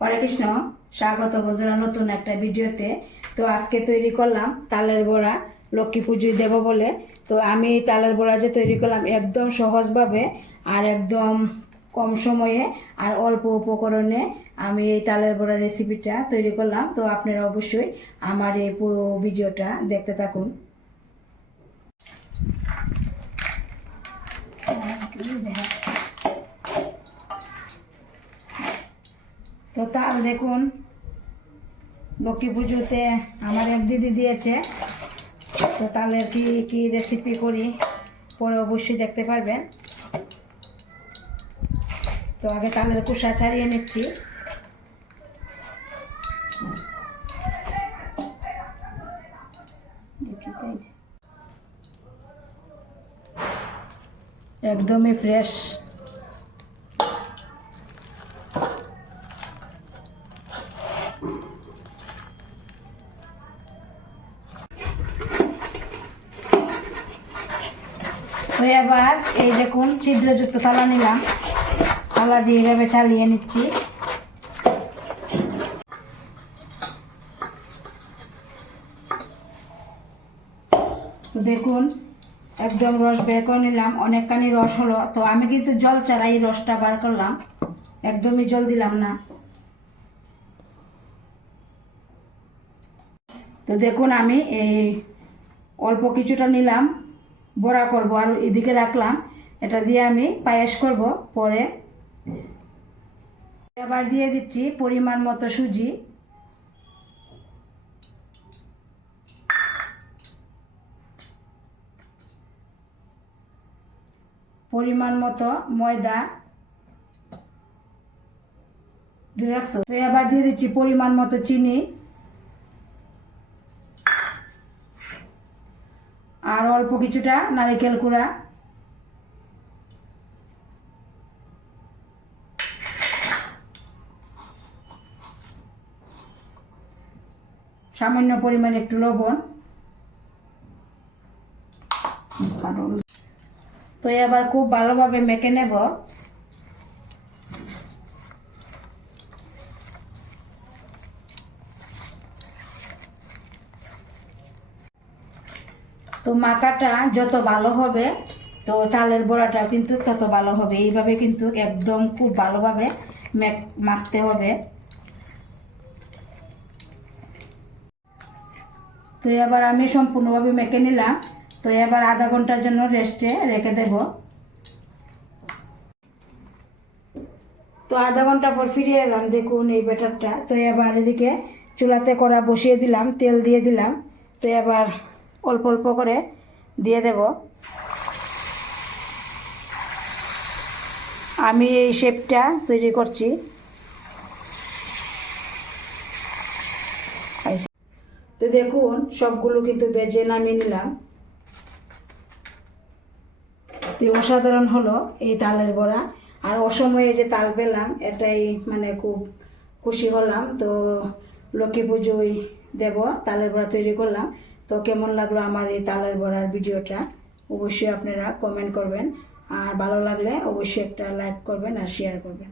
হরে কৃষ্ণ, স্বাগত বন্ধুরা নতুন একটা ভিডিওতে। তো আজকে তৈরি করলাম তালের বড়া, লক্ষ্মী পুজোয় দেব বলে। তো আমি তালের বড়া যে তৈরি করলাম একদম সহজভাবে আর একদম কম সময়ে আর অল্প উপকরণে আমি এই তালের বড়া রেসিপিটা তৈরি করলাম। তো আপনারা অবশ্যই আমার এই পুরো ভিডিওটা দেখতে থাকুন। তো তাল দেখুন, লক্ষ্মী পুজোতে আমার এক দিদি দিয়েছে। তো তালের কি কি রেসিপি করি পরে অবশ্যই দেখতে পারবেন। তো আগে তালের খোসা ছাড়িয়ে নিচ্ছি। একদমই ফ্রেশ। তো এবার এই দেখুন ছিদ্রযুক্ত থালা নিলাম, থালা দিয়ে এভাবে চালিয়ে নিচ্ছি। তো দেখুন একদম রস বের করে নিলাম, অনেকখানি রস হলো। তো আমি কিন্তু জল ছাড়াই রসটা বার করলাম, একদমই জল দিলাম না। তো দেখুন আমি এই অল্প কিছুটা নিলাম, বড়া করব আর এদিকে রাখলাম। এটা দিয়ে আমি পায়েস করব পরে। এবার দিয়ে দিচ্ছি পরিমাণ মতো সুজি, পরিমাণ মতো ময়দা। তো এবার দিয়ে দিচ্ছি পরিমাণ মতো চিনি আর অল্প কিছুটা নারকেল কুড়া। সামান্য পরিমাণ একটু লবণ। তো এবার খুব ভালোভাবে মেখে নেব। তো মাখাটা যত ভালো হবে তো তালের বড়াটা কিন্তু তত ভালো হবে। এইভাবে কিন্তু একদম খুব ভালোভাবে মাখতে হবে। তো এবার আমি সম্পূর্ণভাবে মেখে নিলাম। তো এবার আধা ঘন্টার জন্য রেস্টে রেখে দেব। তো আধা ঘন্টা পর ফিরে এলাম, দেখুন এই ব্যাটারটা। তো এবার এদিকে চুলাতে কড়া বসিয়ে দিলাম, তেল দিয়ে দিলাম। তো এবার অল্প অল্প করে দিয়ে দেব। আমি এই শেপটা তৈরি করছি। তো দেখুন সবগুলো কিন্তু ভেজে নামিয়ে নিলাম। তো অসাধারণ হলো এই তালের বড়া। আর অসময়ে যে তাল পেলাম এটাই মানে খুব খুশি হলাম। তো লক্ষ্মী পুজোয় দেব তালের বড়া তৈরি করলাম। তো কেমন লাগলো আমার এই তালের বড়ার ভিডিওটা অবশ্যই আপনারা কমেন্ট করবেন। আর ভালো লাগলে অবশ্যই একটা লাইক করবেন আর শেয়ার করবেন।